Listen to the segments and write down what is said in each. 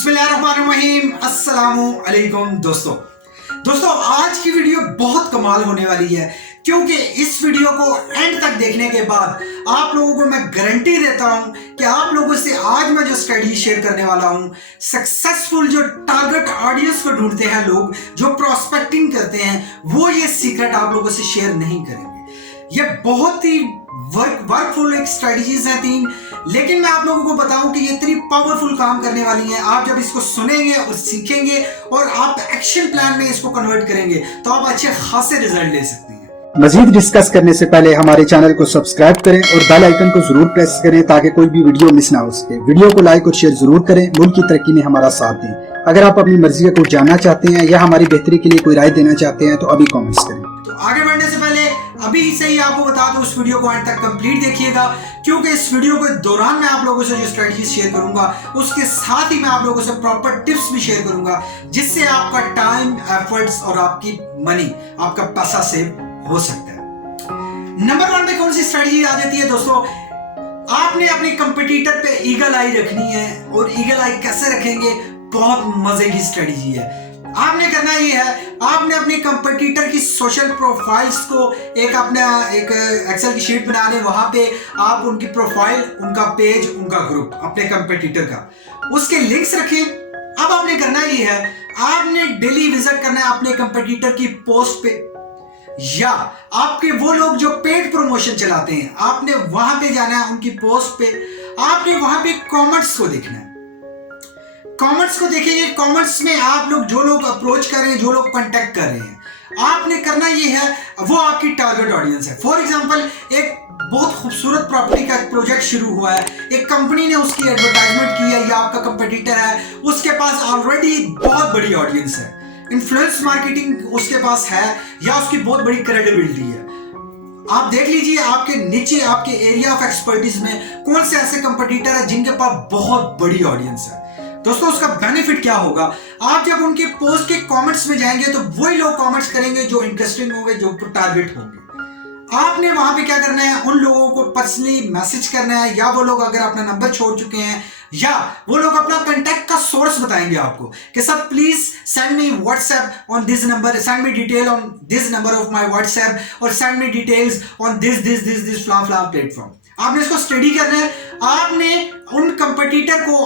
बिस्मिल्लाहिर्रहमानिर्रहीम। अस्सलामु अलैकुम दोस्तों आज की वीडियो बहुत कमाल होने वाली है, क्योंकि इस वीडियो को एंड तक देखने के बाद आप लोगों को मैं गारंटी देता हूं कि आप लोगों से आज मैं जो स्ट्रेटजी शेयर करने वाला हूं, सक्सेसफुल जो टारगेट ऑडियंस को ढूंढते हैं लोग, जो प्रोस्पेक्टिंग करते हैं, वो ये सीक्रेट आप लोगों से शेयर नहीं करेंगे। ये बहुत ही वर्कफुल एक स्ट्रेटजीज हैं 3, लेकिन मैं आप लोगों को बताऊं कि ये इतनी पावरफुल काम करने वाली हैं। आप जब इसको सुनेंगे और सीखेंगे और आप एक्शन प्लान में इसको कन्वर्ट करेंगे तो आप अच्छे खासे रिजल्ट ले सकते हैं। मजीद डिस्कस करने से पहले हमारे चैनल को सब्सक्राइब करें और बेल आइकन को जरूर प्रेस करें ताकि कोई भी वीडियो मिस ना हो सके। वीडियो को लाइक और शेयर जरूर करें। मुल्क की तरक्की में हमारा साथ दें। अगर आप अपनी मर्जी का कुछ जानना चाहते हैं या हमारी बेहतरी के लिए कोई राय देना चाहते हैं तो अभी कमेंट्स करें। तो आगे बढ़ने से पहले अभी से ही आपको बता दूं, इस वीडियो को एंड तक कंप्लीट देखिएगा, क्योंकि इस वीडियो के दौरान मैं आप लोगों से जो स्ट्रेटजी शेयर करूंगा उसके साथ ही मैं आप लोगों से प्रॉपर टिप्स भी शेयर करूंगा, जिससे आपका टाइम, एफर्ट्स और आपकी मनी, आपका पैसा सेव हो सकता है। नंबर 1 में कौन सी स्ट्रेटजी आ जाती है दोस्तों? आपने अपने कंपटीटर पे ईगल आई रखनी है। और ईगल आई कैसे रखेंगे? बहुत मजे की स्ट्रेटजी है। आपने करना ये है, आपने अपने कंपटीटर की सोशल प्रोफाइल्स को एक एक्सेल की शीट बना लें। वहां पे आप उनकी प्रोफाइल, उनका पेज, उनका ग्रुप, अपने कंपटीटर का, उसके लिंक्स रखें। अब आपने करना ये है, आपने डेली विजिट करना है अपने कंपटीटर की पोस्ट पे, या आपके वो लोग जो पेड प्रमोशन चलाते हैं, आपने वहां पे जाना है उनकी पोस्ट पे। आपने वहां पे कमेंट्स को देखना है। कमेंट्स को देखेंगे, कमेंट्स में आप लोग जो लोग अप्रोच कर रहे हैं, जो लोग कांटेक्ट कर रहे हैं, आपने करना ये है, वो आपकी टारगेट ऑडियंस है। फॉर एग्जांपल, एक बहुत खूबसूरत प्रॉपर्टी का प्रोजेक्ट शुरू हुआ है, एक कंपनी ने उसकी एडवर्टाइजमेंट की है, या आपका कंपटीटर है, उसके पास ऑलरेडी बहुत बड़ी ऑडियंस है, इन्फ्लुएंस मार्केटिंग उसके पास है, या उसकी बहुत बड़ी क्रेडिबिलिटी है। आप देख लीजिए आपके नीचे, आपके एरिया ऑफ एक्सपर्टीज में कौन से ऐसे कंपटीटर है जिनके पास बहुत बड़ी ऑडियंस है। दोस्तों, उसका बेनिफिट क्या होगा? आप जब उनके पोस्ट के कमेंट्स में जाएंगे तो वही लोग कमेंट्स करेंगे जो इंटरेस्टिंग होंगे, जो टारगेट होंगे। आपने वहां पे क्या करना है, उन लोगों को पर्सनली मैसेज करना है, या वो लोग अगर अपना नंबर छोड़ चुके हैं, या वो लोग अपना कांटेक्ट का सोर्स बताएंगे आपको कि sir please send me WhatsApp on this number, send me detail on this number of my WhatsApp, और send me details on this फ्ला प्लेटफॉर्म। आपने इसको स्टडी करना है। आपने उन कंपटीटर को,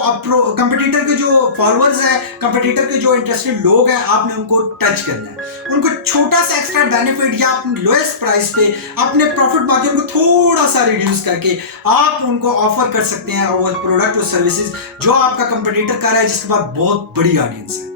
कंपटीटर के जो फॉलोअर्स हैं, कंपटीटर के जो इंटरेस्टेड लोग हैं, आपने उनको टच करना है। उनको छोटा सा एक्स्ट्रा बेनिफिट या अपने लोएस्ट प्राइस पे अपने प्रॉफिट मार्जिन को थोड़ा सा रिड्यूस करके आप उनको ऑफर कर सकते हैं, और वो प्रोडक्ट और सर्विसेज जो आपका कंपटीटर कर रहा है, जिसके पास बहुत बड़ी ऑडियंस है।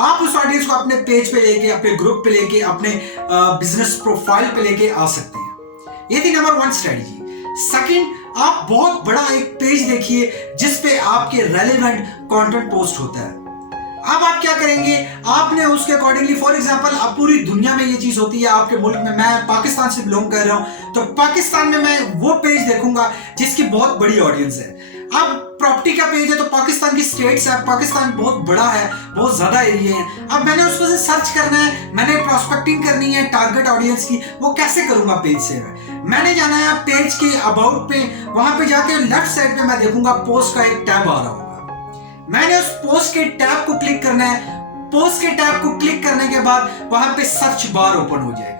आप उस ऑडियंस को अपने पेज पे लेके, अपने ग्रुप पे लेके, अपने बिजनेस प्रोफाइल पे लेके आ सकते हैं। ये थी नंबर 1 स्ट्रेटजी। सेकंड, आप बहुत बड़ा एक पेज देखिए जिसपे आपके रेलेवेंट कंटेंट पोस्ट होता है। अब आप क्या करेंगे, आपने उसके अकॉर्डिंगली, फॉर एग्जांपल, अब पूरी दुनिया में ये चीज होती है, आपके मुल्क में, मैं पाकिस्तान से बिलोंग कर रहा हूं, तो पाकिस्तान में मैं वो पेज देखूंगा जिसकी बहुत बड़ी ऑडियंस है। अब प्रॉपर्टी का पेज है तो पाकिस्तान की स्टेट्स है, पाकिस्तान बहुत बड़ा है, बहुत ज्यादा एरिया है। अब मैंने उसमें से सर्च करना है, मैंने प्रोस्पेक्टिंग करनी है टारगेट ऑडियंस की। वो कैसे करूंगा? पेज से मैंने जाना है पेज के अबाउट पे, वहां पे जाके लेफ्ट साइड पे मैं देखूंगा पोस्ट का एक टैब आ रहा होगा। मैंने उस पोस्ट के टैब को क्लिक करना है। पोस्ट के टैब को क्लिक करने के बाद वहां पे सर्च बार ओपन हो जाएगा।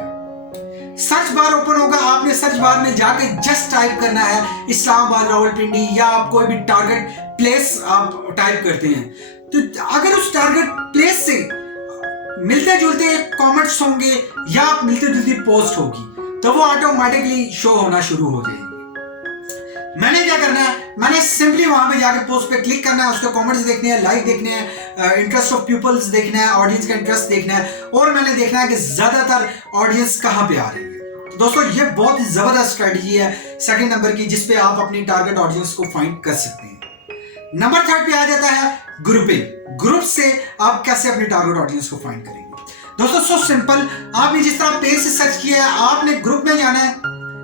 सर्च बार ओपन होगा, आपने सर्च बार में जाके जस्ट टाइप करना है इस्लामाबाद, रावलपिंडी, या आप कोई भी टारगेट प्लेस आप टाइप करते हैं, तो अगर उस टारगेट प्लेस से मिलते जुलते कमेंट्स होंगे या मिलते जुलती पोस्ट होगी, तो वो ऑटोमेटिकली शो होना शुरू हो जाएगी। मैंने क्या करना है, मैंने सिंपली वहां पे जाके पोस्ट पे क्लिक करना है, उसके कमेंट्स देखने हैं, लाइक देखने हैं, इंटरेस्ट ऑफ पीपल्स देखना है, ऑडियंस का इंटरेस्ट देखना है, और मैंने देखना है कि ज्यादातर ऑडियंस कहां पे आ रही है। तो दोस्तों, ये बहुत ही जबरदस्त स्ट्रेटजी है सेकंड नंबर की, जिसपे आप अपनी टारगेट ऑडियंस को फाइंड कर सकते हैं। नंबर 3 पे आ जाता है ग्रुपिंग। ग्रुप से आप कैसे अपनी टारगेट ऑडियंस को फाइंड करेंगे? दोस्तों, सो सिंपल, आपने जिस तरह पेज से सर्च किया है, आपने ग्रुप में जाना है।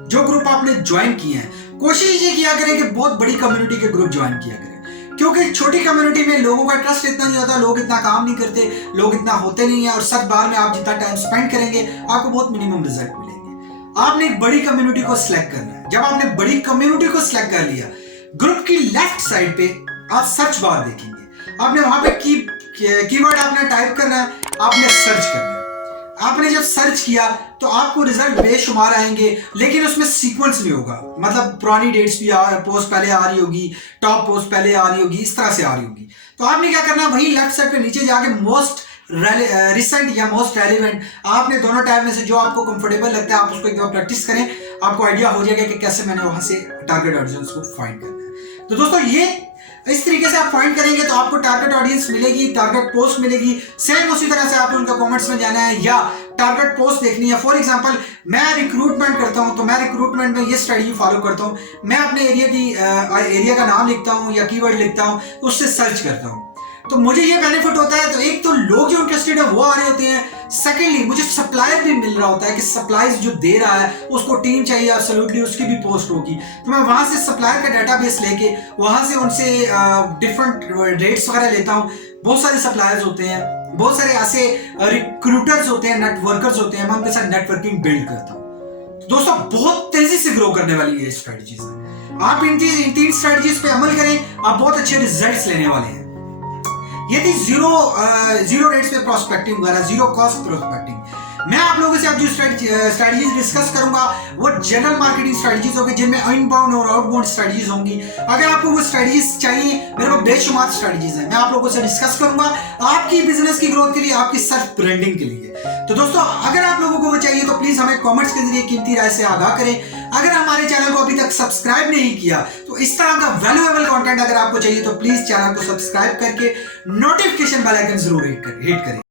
जो ग्रुप आपने ज्वाइन किए हैं, कोशिश ये किया करें कि बहुत बड़ी कम्युनिटी के ग्रुप ज्वाइन किया करें, क्योंकि छोटी कम्युनिटी में लोगों का ट्रस्ट इतना नहीं होता, लोग इतना काम नहीं करते, लोग इतना होते नहीं है, और सर्च बार में आप जितना टाइम स्पेंड करेंगे आपको बहुत मिनिमम रिजल्ट मिलेंगे। आपने एक बड़ी कम्युनिटी को सिलेक्ट करना है। जब आपने बड़ी कम्युनिटी को सिलेक्ट कर लिया, ग्रुप की लेफ्ट साइड पे आप सर्च बार देखेंगे। आपने वहां पे कीवर्ड आपने टाइप करना है, आपने सर्च करना है। आपने जब सर्च किया तो आपको रिजल्ट बेशुमार आएंगे, लेकिन उसमें सीक्वेंस नहीं होगा। मतलब पुरानी डेट्स भी पोस्ट पहले आ रही होगी, टॉप पोस्ट पहले आ रही होगी, इस तरह से आ रही होगी। तो आपने क्या करना है, वही लेफ्ट साइड पे नीचे जाके मोस्ट रिसेंट या मोस्ट रेलिवेंट, आपने दोनों टैब में से जो आपको कंफर्टेबल लगता है आप उसको एक बार प्रैक्टिस करें, आपको आइडिया हो जाएगा कि कैसे मैंने वहां से टारगेट ऑडियंस को फाइंड करना है। तो दोस्तों ये इस तरीके से आप फाइंड करेंगे तो आपको टारगेट ऑडियंस मिलेगी, टारगेट पोस्ट मिलेगी। सेम उसी तरह से आपको उनका कमेंट्स में जाना है या टारगेट पोस्ट देखनी है। फॉर एग्जांपल मैं रिक्रूटमेंट करता हूं, तो मैं रिक्रूटमेंट में ये स्ट्रेटजी फॉलो करता हूं, मैं अपने एरिया का नाम लिखता हूं या कीवर्ड लिखता हूं, उससे सर्च करता हूं। तो मुझे ये बेनिफिट होता है, तो एक तो लोग जो इंटरेस्टेड है वो आ रहे होते हैं, सेकेंडली मुझे सप्लायर भी मिल रहा होता है कि सप्लाईज जो दे रहा है उसको टीम चाहिए, एब्सोल्युटली उसकी भी पोस्ट होगी। तो मैं वहां से सप्लायर का डेटाबेस लेके वहां से उनसे डिफरेंट रेट्स वगैरह लेता हूँ। बहुत सारे सप्लायर्स होते हैं, बहुत सारे ऐसे रिक्रूटर्स होते हैं, नेटवर्कर्स होते हैं, मैं उनके साथ नेटवर्किंग बिल्ड करता हूँ। तो दोस्तों बहुत तेजी से ग्रो करने वाली ये स्ट्रेटजीज है। आप इन तीन स्ट्रेटजीज पे अमल करें, आप बहुत अच्छे रिजल्ट्स लेने वाले हैं। ये थी जीरो रेट्स पे प्रोस्पेक्टिंग वगैरह, जीरो कॉस्ट प्रोस्पेक्टिंग। मैं आप लोगों से अब जो स्ट्रेटजीज डिस्कस करूंगा वो जनरल मार्केटिंग स्ट्रेटजीज होगी, जिनमें इनबाउंड और आउटबाउंड स्ट्रेटजीज होंगी। अगर आपको वो स्ट्रेटजीज चाहिए, मेरे पास बेशुमार स्ट्रेटजीज हैं, मैं आप लोगों से डिस्कस करूंगा आपकी बिजनेस की ग्रोथ के लिए, आपकी सेल्फ ब्रांडिंग के लिए। तो दोस्तों अगर आप लोगों को वो चाहिए तो प्लीज हमें कमेंट्स के जरिए कीमती राय से आगाह करें। अगर हमारे चैनल को अभी तक सब्सक्राइब नहीं किया तो इस तरह का वैल्यूएबल कंटेंट अगर आपको चाहिए तो प्लीज चैनल को सब्सक्राइब करके नोटिफिकेशन बेल आइकन जरूर हिट करें।